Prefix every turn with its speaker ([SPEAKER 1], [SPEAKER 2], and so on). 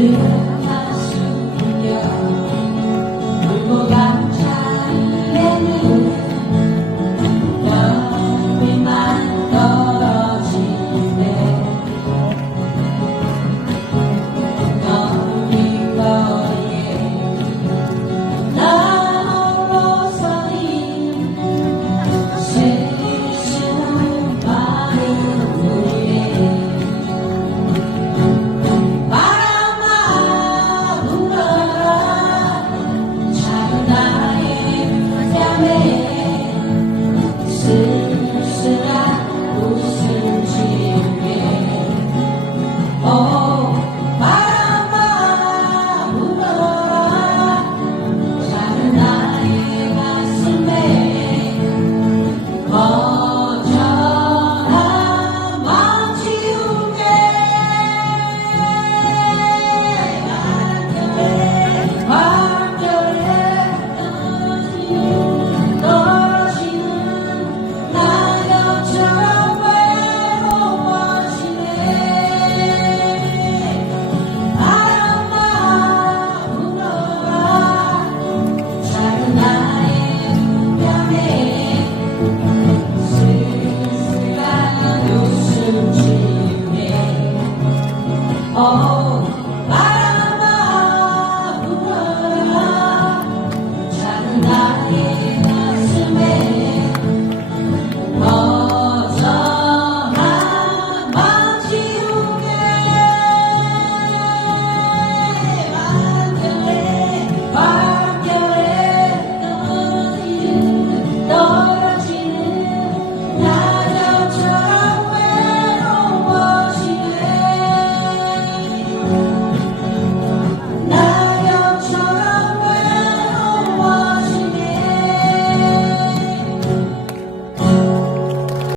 [SPEAKER 1] Hallelujah. all.